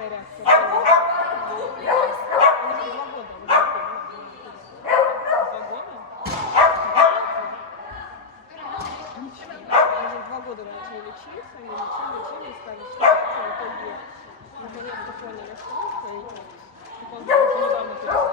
обратная реакция. Они же 2 года. Они же 2 года начали лечиться, они лечили, сказали, что в итоге наконец-то поняли, что и он недавно перестал.